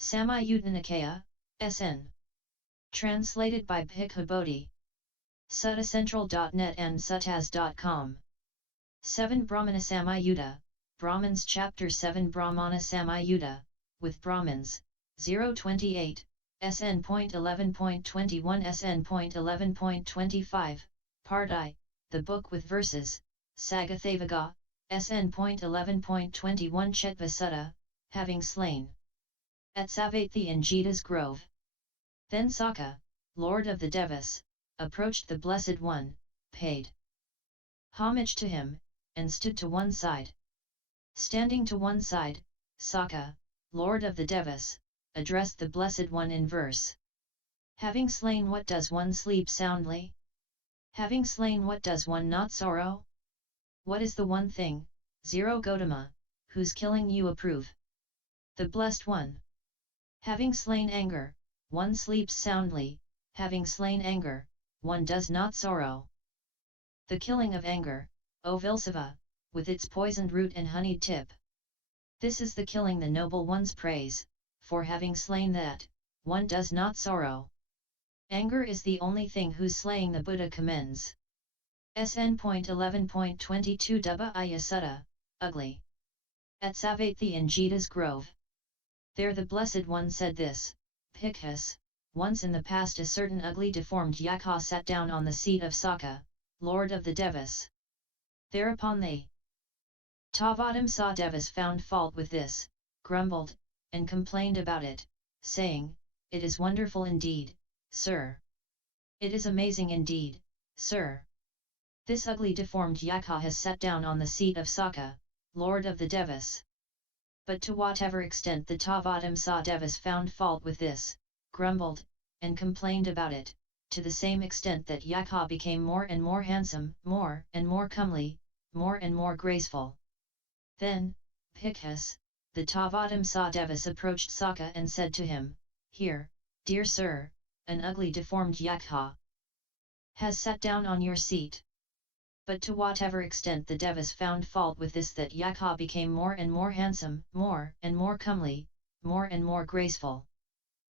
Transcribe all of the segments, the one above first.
Samyutta Nikaya, SN. Translated by Bhikkhu Bodhi. SuttaCentral.net and suttas.com. 7 Brahmana Samyutta, Brahmins Chapter 7 Brahmana Samyutta, with Brahmins, 028, SN.11.21 SN.11.25, Part I, the book with verses, Sagathavagga, SN.11.21 Chetva Sutta, having slain. At Savatthi in Jeta's grove. Then Sakka, lord of the devas, approached the Blessed One, paid homage to him, and stood to one side. Standing to one side, Sakka, lord of the devas, addressed the Blessed One in verse. Having slain, what does one sleep soundly? Having slain, what does one not sorrow? What is the one thing, 0 Gotama, whose killing you approve? The Blessed One. Having slain anger, one sleeps soundly. Having slain anger, one does not sorrow. The killing of anger, O Vilsava, with its poisoned root and honeyed tip. This is the killing the noble ones praise, for having slain that, one does not sorrow. Anger is the only thing whose slaying the Buddha commends. SN.11.22 Dubbaṇṇiya Sutta, ugly. At Savatthi in Jeta's grove. There the Blessed One said this, Bhikkhus, once in the past a certain ugly deformed yakkha sat down on the seat of Sakka, lord of the devas. Thereupon the Tavatimsa devas found fault with this, grumbled, and complained about it, saying, It is wonderful indeed, sir. It is amazing indeed, sir. This ugly deformed yakkha has sat down on the seat of Sakka, lord of the devas. But to whatever extent the Tavatimsa devas found fault with this, grumbled, and complained about it, to the same extent that yakkha became more and more handsome, more and more comely, more and more graceful. Then, Bhikkhus, the Tavatimsa devas approached Sakka and said to him, Here, dear sir, an ugly deformed yakkha has sat down on your seat. But to whatever extent the devas found fault with this, that yakkha became more and more handsome, more and more comely, more and more graceful.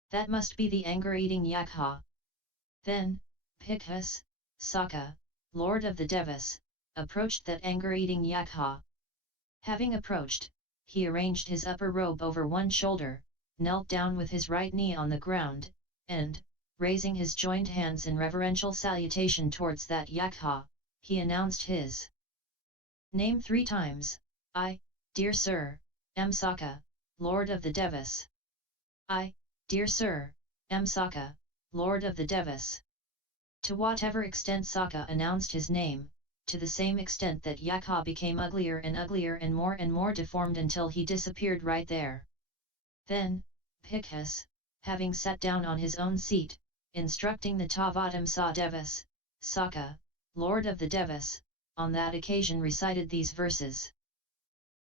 That must be the anger-eating yakkha. Then, Bhikkhus, Sakka, lord of the devas, approached that anger-eating yakkha. Having approached, he arranged his upper robe over one shoulder, knelt down with his right knee on the ground, and, raising his joined hands in reverential salutation towards that yakkha, he announced his name 3 times, I, dear sir, am Sakka, lord of the devas. I, dear sir, am Sakka, lord of the devas. To whatever extent Sakka announced his name, to the same extent that yakkha became uglier and more deformed until he disappeared right there. Then, Bhikkhus, having sat down on his own seat, instructing the Tavatimsa devas, Sakka, lord of the devas, on that occasion recited these verses.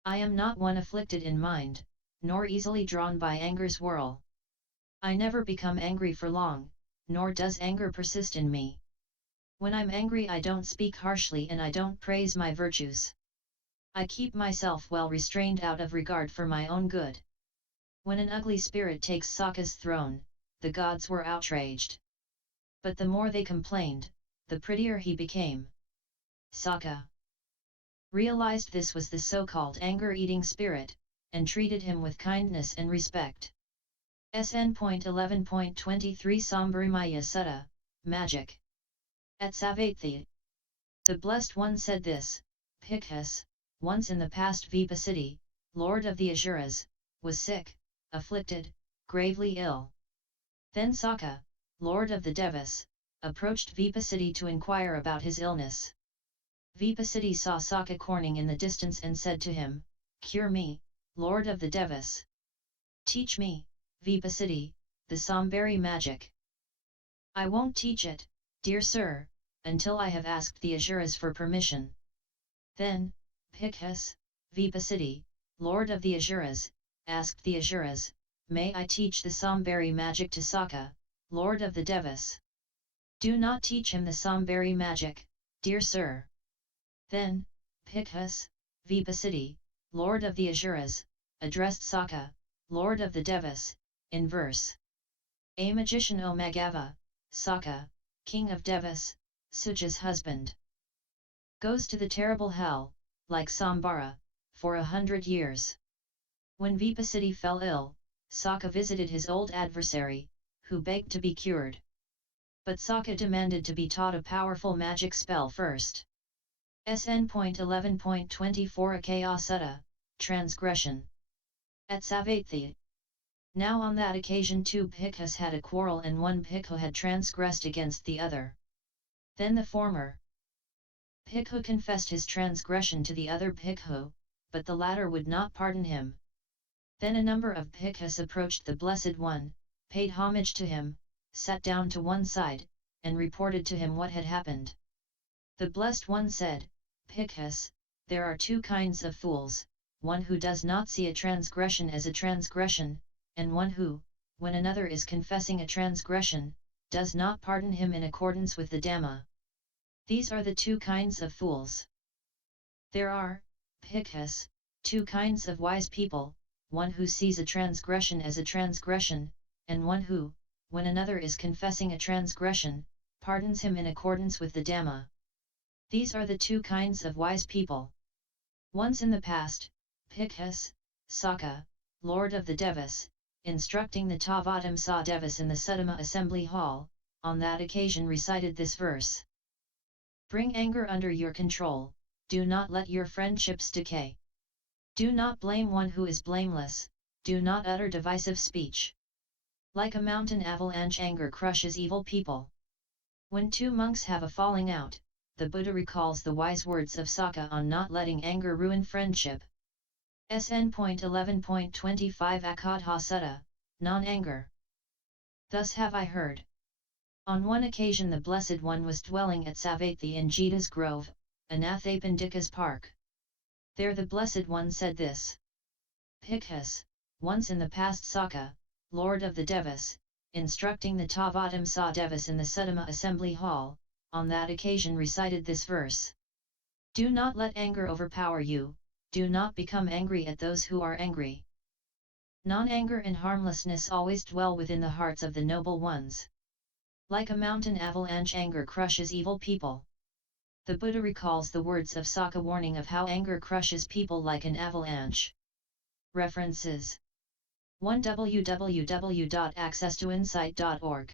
I am not one afflicted in mind, nor easily drawn by anger's whirl. I never become angry for long, nor does anger persist in me. When I'm angry I don't speak harshly and I don't praise my virtues. I keep myself well restrained out of regard for my own good. When an ugly spirit takes Sakka's throne, the gods were outraged. But the more they complained, the prettier he became. Sakka realized this was the so-called anger-eating spirit, and treated him with kindness and respect. SN.11.23 Sambharamaya Sutta, Magic. At Savatthi, the Blessed One said this, Bhikkhus, once in the past Vipassiti, lord of the Asuras, was sick, afflicted, gravely ill. Then Sakka, lord of the devas, approached Vipassiti to inquire about his illness. Vipassiti saw Sakka corning in the distance and said to him, Cure me, lord of the devas. Teach me, Vipassiti, the Sambhari magic. I won't teach it, dear sir, until I have asked the Asuras for permission. Then, Bhikkhus, Vipassiti, lord of the Asuras, asked the Asuras, May I teach the Sambhari magic to Sakka, lord of the devas? Do not teach him the Sambhari magic, dear sir. Then, Bhikkhus, Vipassiti, lord of the Asuras, addressed Sakka, lord of the devas, in verse. A magician Omagava, Sakka, king of devas, Suja's husband, goes to the terrible hell, like Sambara, for 100 years. When Vipassiti fell ill, Sakka visited his old adversary, who begged to be cured. But Sakka demanded to be taught a powerful magic spell first. SN.11.24 Sutta, transgression. At Savatthi. Now on that occasion 2 Bhikkhus had a quarrel and 1 Bhikkhu had transgressed against the other. Then the former Bhikkhu confessed his transgression to the other Bhikkhu, but the latter would not pardon him. Then a number of Bhikkhus approached the Blessed One, paid homage to him, sat down to one side, and reported to him what had happened. The Blessed One said, Bhikkhus, there are 2 kinds of fools, one who does not see a transgression as a transgression, and one who, when another is confessing a transgression, does not pardon him in accordance with the Dhamma. These are the 2 kinds of fools. There are, Bhikkhus, 2 kinds of wise people, one who sees a transgression as a transgression, and one who, when another is confessing a transgression, pardons him in accordance with the Dhamma. These are the 2 kinds of wise people. Once in the past, Bhikkhus, Sakka, lord of the devas, instructing the Tavatimsa devas in the Suttama assembly hall, on that occasion recited this verse. Bring anger under your control, do not let your friendships decay. Do not blame one who is blameless, do not utter divisive speech. Like a mountain avalanche, anger crushes evil people. When 2 monks have a falling out, the Buddha recalls the wise words of Sakka on not letting anger ruin friendship. SN.11.25 Akadha Sutta, non-anger. Thus have I heard. On one occasion the Blessed One was dwelling at Savatthi in Jeta's grove, Anathapindika's park. There the Blessed One said this. Bhikkhus, once in the past Sakka, lord of the devas, instructing the Tavatimsa devas in the Suttama assembly hall, on that occasion recited this verse. Do not let anger overpower you, do not become angry at those who are angry. Non-anger and harmlessness always dwell within the hearts of the noble ones. Like a mountain avalanche, anger crushes evil people. The Buddha recalls the words of Sakka warning of how anger crushes people like an avalanche. References 1. www.accesstoinsight.org